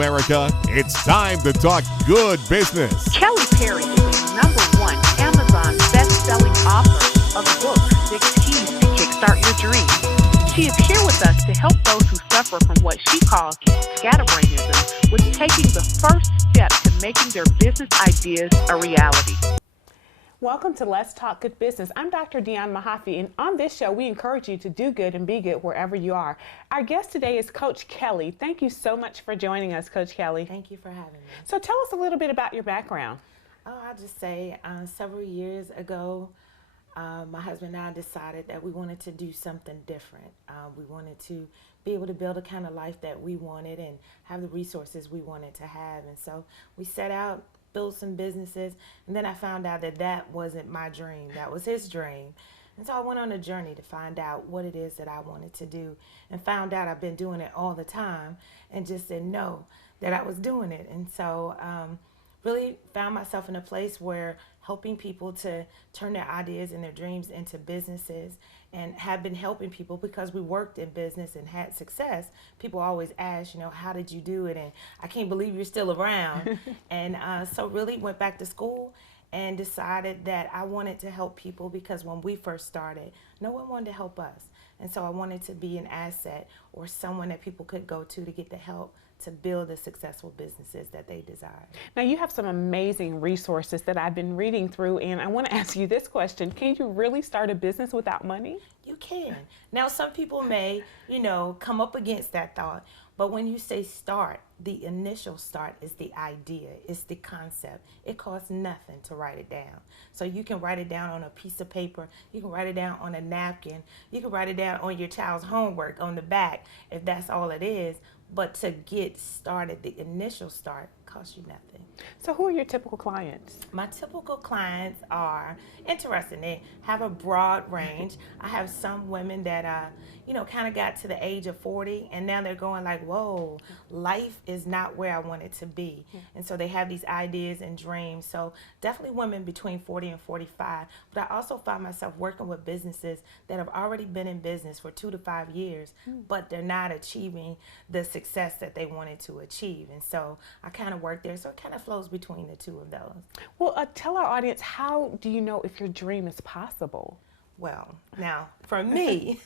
America. It's time to talk good business. Kelley Perry is a #1 Amazon best-selling author of the book, 6 Keys to Kickstart Your Dreams. She is here with us to help those who suffer from what she calls scatterbrainism with taking the first step to making their business ideas a reality. Welcome to Let's Talk Good Business. I'm Dr. Dionne Mahaffey, and on this show, we encourage you to do good and be good wherever you are. Our guest today is Coach Kelley. Thank you so much for joining us, Coach Kelley. Thank you for having me. So tell us a little bit about your background. I'll just say several years ago, my husband and I decided that we wanted to do something different. We wanted to be able to build a kind of life that we wanted and have the resources we wanted to have. And so we set out, build some businesses, and then I found out that that wasn't my dream. That was his dream. And so I went on a journey to find out what it is that I wanted to do, and found out I've been doing it all the time and just didn't know that I was doing it. And so really found myself in a place where helping people to turn their ideas and their dreams into businesses, and have been helping people because we worked in business and had success. People always ask, how did you do it? And I can't believe you're still around. And so really went back to school and decided that I wanted to help people, because when we first started, no one wanted to help us. And so I wanted to be an asset or someone that people could go to get the help to build the successful businesses that they desire. Now, you have some amazing resources that I've been reading through, and I want to ask you this question. Can you really start a business without money? You can. Now, some people may, come up against that thought, but when you say start, the initial start is the idea, it's the concept. It costs nothing to write it down. So you can write it down on a piece of paper, you can write it down on a napkin, you can write it down on your child's homework on the back, if that's all it is. But to get started, the initial start costs you nothing. So who are your typical clients? My typical clients are interesting. They have a broad range. I have some women that, kind of got to the age of 40, and now they're going like, whoa, life is not where I want it to be. And so they have these ideas and dreams. So definitely women between 40 and 45. But I also find myself working with businesses that have already been in business for 2 to 5 years, but they're not achieving the success that they wanted to achieve. And so I kind of work there. So it kind of flows between the two of those. Well, tell our audience, how do you know if your dream is possible? Well, now, for me,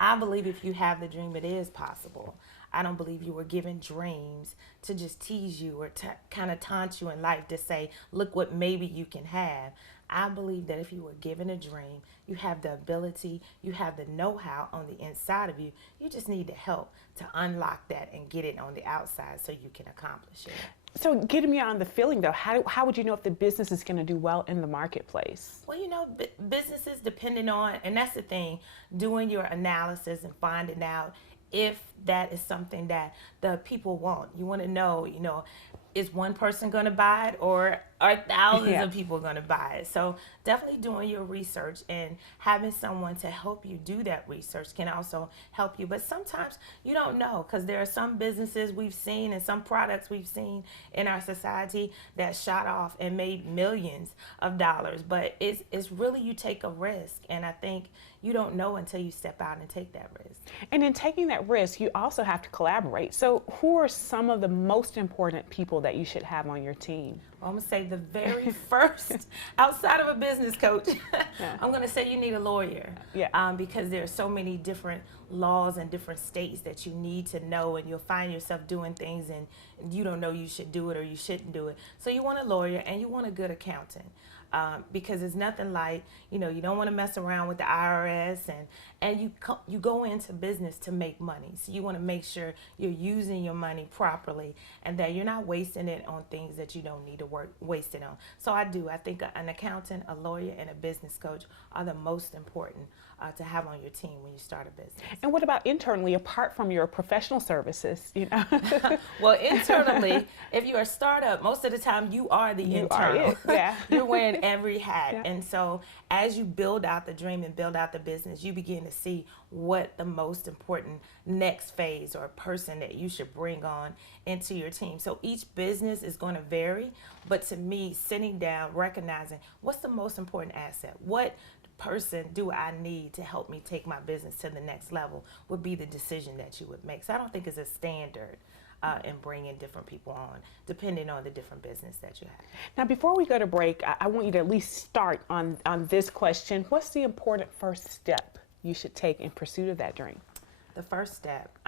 I believe if you have the dream, it is possible. I don't believe you were given dreams to just tease you or to kind of taunt you in life to say, look what maybe you can have. I believe that if you were given a dream, you have the ability, you have the know-how on the inside of you. You just need the help to unlock that and get it on the outside so you can accomplish it. So get me on the feeling, though. How would you know if the business is going to do well in the marketplace? Well, businesses depending on, and that's the thing, doing your analysis and finding out if that is something that the people want. You want to know, is one person going to buy it, or are thousands of people going to buy it? So definitely doing your research and having someone to help you do that research can also help you. But sometimes you don't know, because there are some businesses we've seen and some products we've seen in our society that shot off and made millions of dollars. But it's really, you take a risk, and I think you don't know until you step out and take that risk. And in taking that risk, you also have to collaborate. So who are some of the most important people that you should have on your team? Well, I'm going to say the very first, outside of a business coach, I'm going to say you need a lawyer. Because there are so many different laws in different states that you need to know, and you'll find yourself doing things and you don't know you should do it or you shouldn't do it. So you want a lawyer, and you want a good accountant. Because it's nothing like, you don't want to mess around with the IRS, and you go into business to make money. So you want to make sure you're using your money properly and that you're not wasting it on things that you don't need to waste it on. So I think an accountant, a lawyer, and a business coach are the most important to have on your team when you start a business. And what about internally, apart from your professional services? Well, internally, if you're a startup, most of the time you are the internal. You're wearing every hat. And so as you build out the dream and build out the business, you begin to see what the most important next phase or person that you should bring on into your team. So each business is going to vary, but to me, sitting down, recognizing what's the most important asset, what person do I need to help me take my business to the next level would be the decision that you would make. So I don't think it's a standard and bringing different people on, depending on the different business that you have. Now, before we go to break, I want you to at least start on this question. What's the important first step you should take in pursuit of that dream? The first step,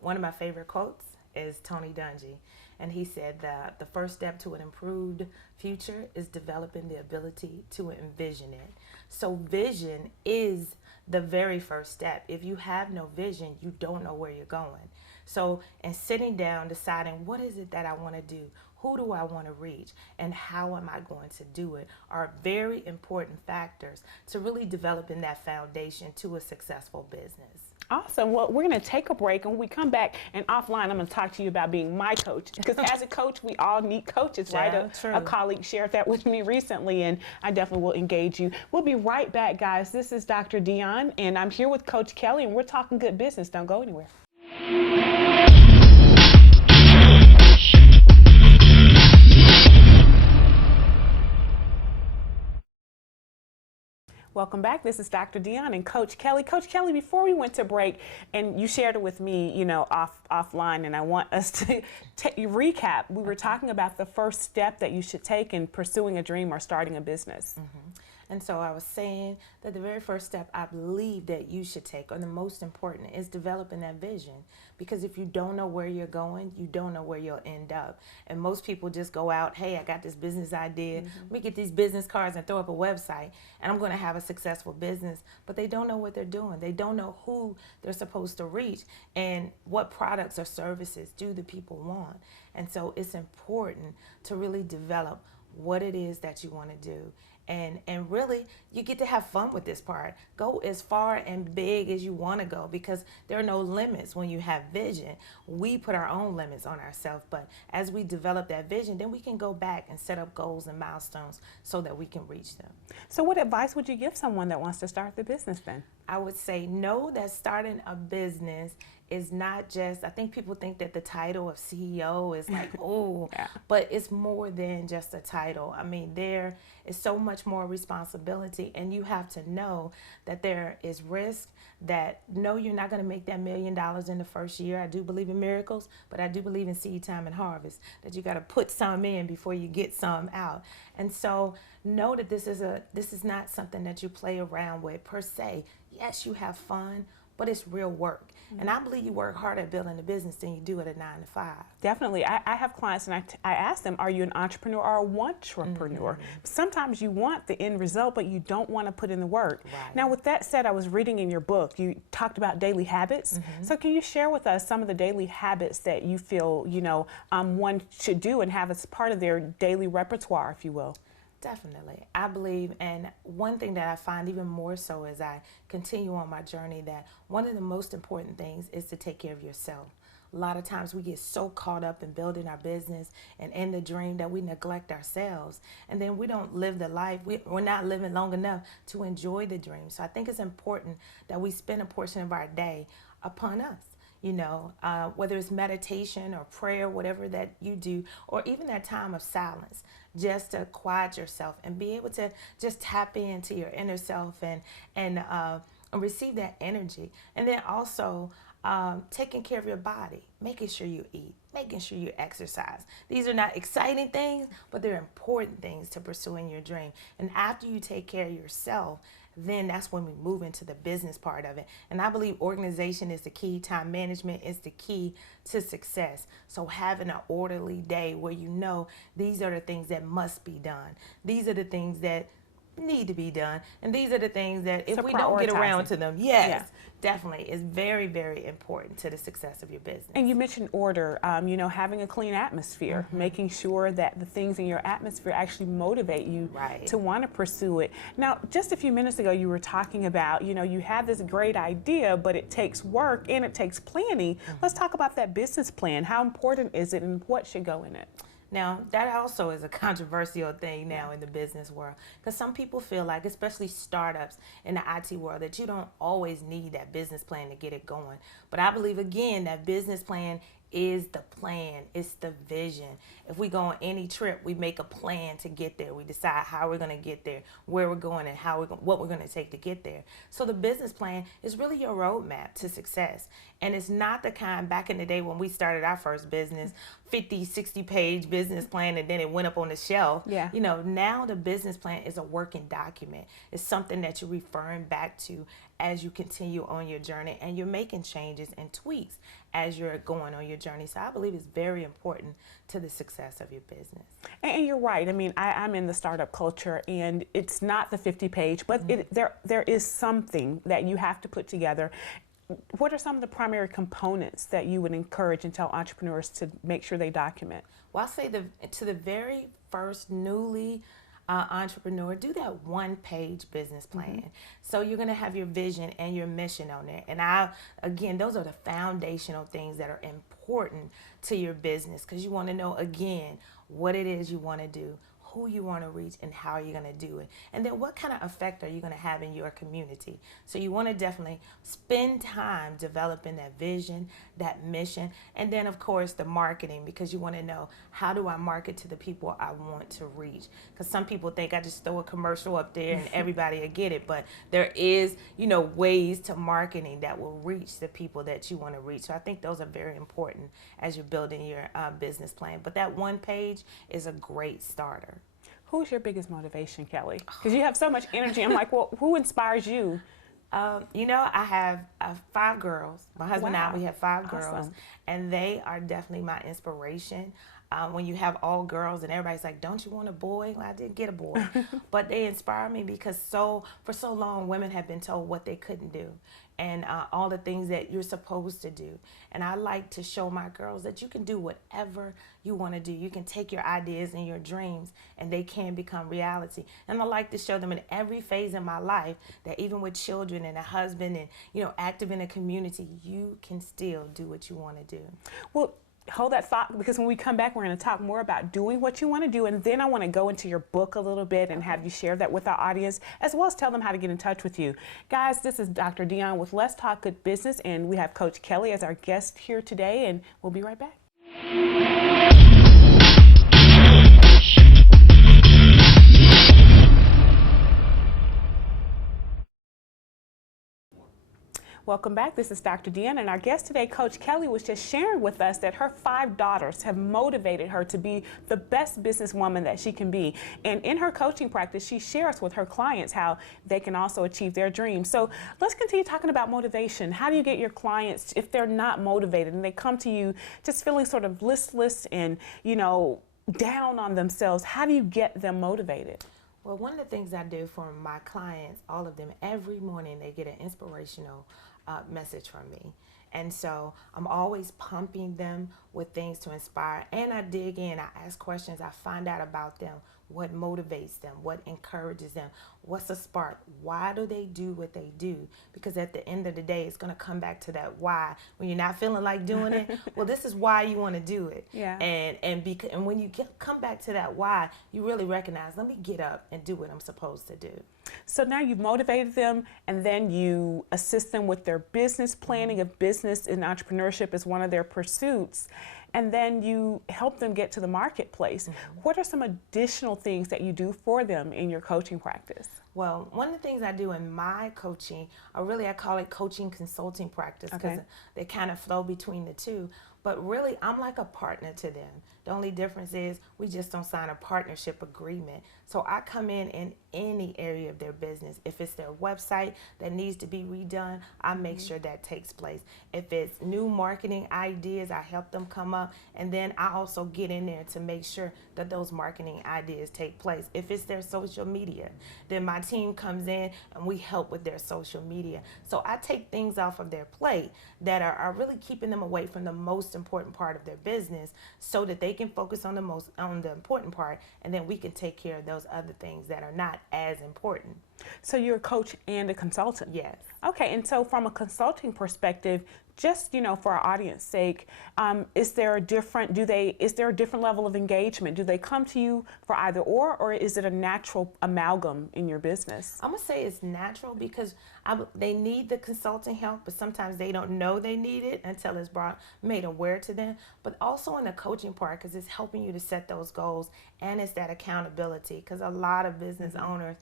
one of my favorite quotes is Tony Dungy, and he said that the first step to an improved future is developing the ability to envision it. So vision is the very first step. If you have no vision, you don't know where you're going. So in sitting down, deciding what is it that I want to do, who do I want to reach, and how am I going to do it are very important factors to really developing that foundation to a successful business. Awesome. Well, we're going to take a break, and when we come back and offline, I'm going to talk to you about being my coach. Because as a coach, we all need coaches, right? Yeah, a colleague shared that with me recently, and I definitely will engage you. We'll be right back, guys. This is Dr. Dionne, and I'm here with Coach Kelley, and we're talking good business. Don't go anywhere. Welcome back. This is Dr. Dionne and Coach Kelley. Coach Kelley, before we went to break, and you shared it with me, offline, and I want us to recap. We were talking about the first step that you should take in pursuing a dream or starting a business. Mm-hmm. And so I was saying that the very first step I believe that you should take, or the most important, is developing that vision. Because if you don't know where you're going, you don't know where you'll end up. And most people just go out, hey, I got this business idea. Let me get these business cards and throw up a website, and I'm going to have a successful business. But they don't know what they're doing. They don't know who they're supposed to reach and what products or services do the people want. And so it's important to really develop what it is that you want to do. And really, you get to have fun with this part. Go as far and big as you want to go, because there are no limits when you have vision. We put our own limits on ourselves, but as we develop that vision, then we can go back and set up goals and milestones so that we can reach them. So what advice would you give someone that wants to start the business then? I would say know that starting a business is not just, I think people think that the title of CEO is like, oh, yeah. But it's more than just a title. I mean, there is so much more responsibility, and you have to know that there is risk, that no, you're not going to make that $1 million in the first year. I do believe in miracles, but I do believe in seed time and harvest, that you got to put some in before you get some out. And so know that this is not something that you play around with per se. Yes, you have fun, but it's real work. And I believe you work harder at building a business than you do at a 9-to-5. Definitely. I have clients, and I ask them, are you an entrepreneur or a wantrepreneur? Sometimes you want the end result, but you don't want to put in the work. Right. Now, with that said, I was reading in your book, you talked about daily habits. So can you share with us some of the daily habits that you feel, one should do and have as part of their daily repertoire, if you will? Definitely. I believe, and one thing that I find even more so as I continue on my journey, that one of the most important things is to take care of yourself. A lot of times we get so caught up in building our business and in the dream that we neglect ourselves, and then we don't live the life. We're not living long enough to enjoy the dream. So I think it's important that we spend a portion of our day upon us. Whether it's meditation or prayer, whatever that you do, or even that time of silence, just to quiet yourself and be able to just tap into your inner self and receive that energy. And then also taking care of your body, making sure you eat, making sure you exercise. These are not exciting things, but they're important things to pursuing your dream. And after you take care of yourself, then that's when we move into the business part of it. And I believe organization is the key. Time management is the key to success. So having an orderly day where these are the things that must be done. These are the things that need to be done. And these are the things that if we don't get around to them, definitely is very, very important to the success of your business. And you mentioned order, having a clean atmosphere, making sure that the things in your atmosphere actually motivate you to want to pursue it. Now, just a few minutes ago, you were talking about, you have this great idea, but it takes work and it takes planning. Let's talk about that business plan. How important is it and what should go in it? Now, that also is a controversial thing now in the business world, because some people feel like, especially startups in the IT world, that you don't always need that business plan to get it going. But I believe, again, that business plan is the plan. It's the vision. If we go on any trip, we make a plan to get there. We decide how we're going to get there, where we're going, and what we're going to take to get there. So the business plan is really your roadmap to success. And it's not the kind, back in the day when we started our first business, 50, 60-page business plan, and then it went up on the shelf. Yeah. You know, now the business plan is a working document. It's something that you're referring back to as you continue on your journey, and you're making changes and tweaks as you're going on your journey. So I believe it's very important to the success of your business. And you're right. I mean, I'm in the startup culture, and it's not the 50-page, but there is something that you have to put together. What are some of the primary components that you would encourage and tell entrepreneurs to make sure they document? Well, I'll say to the very first newly entrepreneur, do that one-page business plan. So you're going to have your vision and your mission on there. And again, those are the foundational things that are important to your business, because you want to know, again, what it is you want to do, who you want to reach, and how you're going to do it. And then what kind of effect are you going to have in your community? So you want to definitely spend time developing that vision, that mission, and then of course the marketing, because you want to know, how do I market to the people I want to reach? Because some people think I just throw a commercial up there and everybody will get it, but there is, you know, ways to marketing that will reach the people that you want to reach. So I think those are very important as you're building your business plan. But that one page is a great starter. Who's your biggest motivation, Kelley? Because you have so much energy. I'm like, well, who inspires you? You know, I have 5 girls. My husband and I, we have 5 girls, Awesome. and they are definitely my inspiration. When you have all girls and everybody's like, don't you want a boy? Well, I didn't get a boy. But they inspire me because for so long, women have been told what they couldn't do, and all the things that you're supposed to do. And I like to show my girls that you can do whatever you want to do. You can take your ideas and your dreams, and they can become reality. And I like to show them in every phase in my life that even with children and a husband and, you know, active in a community, you can still do what you want to do. Well, hold that thought, because when we come back, we're going to talk more about doing what you want to do, and then I want to go into your book a little bit and have you share that with our audience, as well as tell them how to get in touch with you. Guys, this is Dr. Dionne with Let's Talk Good Business, and we have Coach Kelley as our guest here today, and we'll be right back. Welcome back. This is Dr. Dionne, and our guest today, Coach Kelley, was just sharing with us that her 5 daughters have motivated her to be the best businesswoman that she can be. And in her coaching practice, she shares with her clients how they can also achieve their dreams. So let's continue talking about motivation. How do you get your clients, if they're not motivated and they come to you just feeling sort of listless and, you know, down on themselves, how do you get them motivated? Well, one of the things I do for my clients, all of them, every morning they get an inspirational message from me. And so I'm always pumping them with things to inspire. And I dig in, I ask questions, I find out about them, what motivates them, what encourages them, what's a spark, why do they do what they do? Because at the end of the day, it's going to come back to that why. When you're not feeling like doing it, well, this is why you want to do it. Yeah. And when you come back to that why, you really recognize, let me get up and do what I'm supposed to do. So now you've motivated them, and then you assist them with their business planning. If business and entrepreneurship is one of their pursuits, and then you help them get to the marketplace. What are some additional things that you do for them in your coaching practice? Well, one of the things I do in my coaching, or really I call it coaching consulting practice, because they kind of flow between the two. But really, I'm like a partner to them. The only difference is we just don't sign a partnership agreement. So I come in any area of their business. If it's their website that needs to be redone, I make sure that takes place. If it's new marketing ideas, I help them come up. And then I also get in there to make sure that those marketing ideas take place. If it's their social media, then my team comes in and we help with their social media. So I take things off of their plate that are really keeping them away from the most important part of their business, so that they can focus on the important part, and then we can take care of those other things that are not as important. So you're a coach and a consultant? Yes. Okay, and so from a consulting perspective, just, for our audience sake, is there a different level of engagement? Do they come to you for either or is it a natural amalgam in your business? I'm gonna say it's natural because they need the consulting help, but sometimes they don't know they need it until it's made aware to them. But also in the coaching part, because it's helping you to set those goals, and it's that accountability. Because a lot of business owners,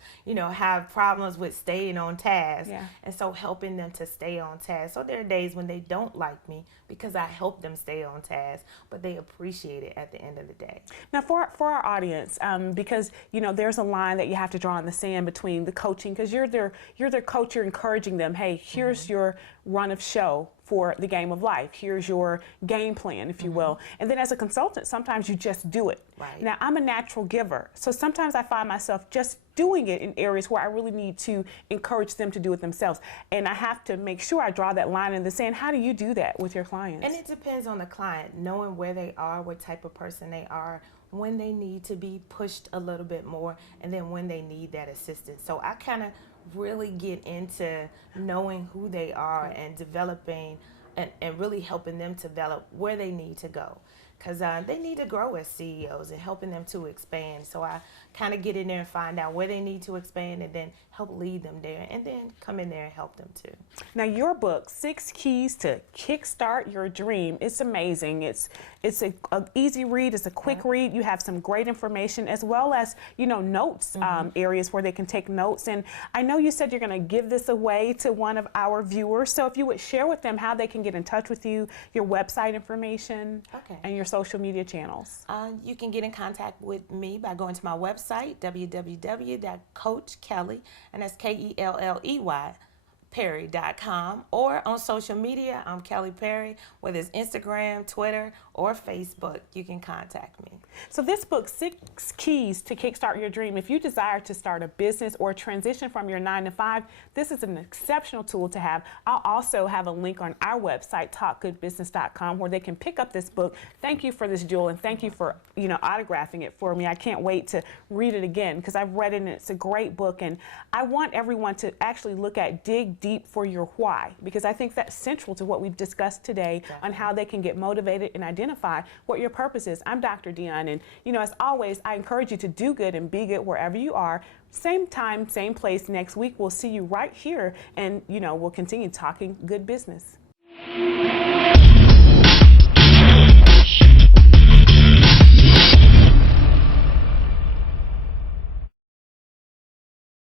have problems with staying on task, and so helping them to stay on task. So there are days when they don't like me because I help them stay on task, but they appreciate it at the end of the day. Now, for our audience, because there's a line that you have to draw in the sand between the coaching, because you're their coach, you're encouraging them. Hey, here's your run of show for the game of life. Here's your game plan, if you will. And then as a consultant, sometimes you just do it. Right. Now, I'm a natural giver, so sometimes I find myself just doing it in areas where I really need to encourage them to do it themselves. And I have to make sure I draw that line in the sand. How do you do that with your clients? And it depends on the client, knowing where they are, what type of person they are, when they need to be pushed a little bit more, and then when they need that assistance. So I kind of really get into knowing who they are and developing and really helping them develop where they need to go. Because they need to grow as CEOs and helping them to expand. So I kind of get in there and find out where they need to expand and then help lead them there and then come in there and help them too. Now, your book, 6 Keys to Kickstart Your Dream, it's amazing. It's an easy read. It's a quick read. You have some great information as well as, notes, areas where they can take notes. And I know you said you're going to give this away to one of our viewers. So if you would share with them how they can get in touch with you, your website information, and your social media channels. You can get in contact with me by going to my website, www.coachkelley, and that's Kelley, Perry.com, or on social media, I'm Kelley Perry, whether it's Instagram, Twitter, or Facebook, you can contact me. So this book, 6 Keys to Kickstart Your Dream, if you desire to start a business or transition from your 9-to-5, this is an exceptional tool to have. I'll also have a link on our website, talkgoodbusiness.com, where they can pick up this book. Thank you for this, Jewel, and thank you for, autographing it for me. I can't wait to read it again because I've read it and it's a great book, and I want everyone to actually dig deep for your why, because I think that's central to what we've discussed today on how they can get motivated and identify what your purpose is. I'm Dr. Dionne, and as always, I encourage you to do good and be good wherever you are. Same time, same place next week. We'll see you right here, and we'll continue talking good business.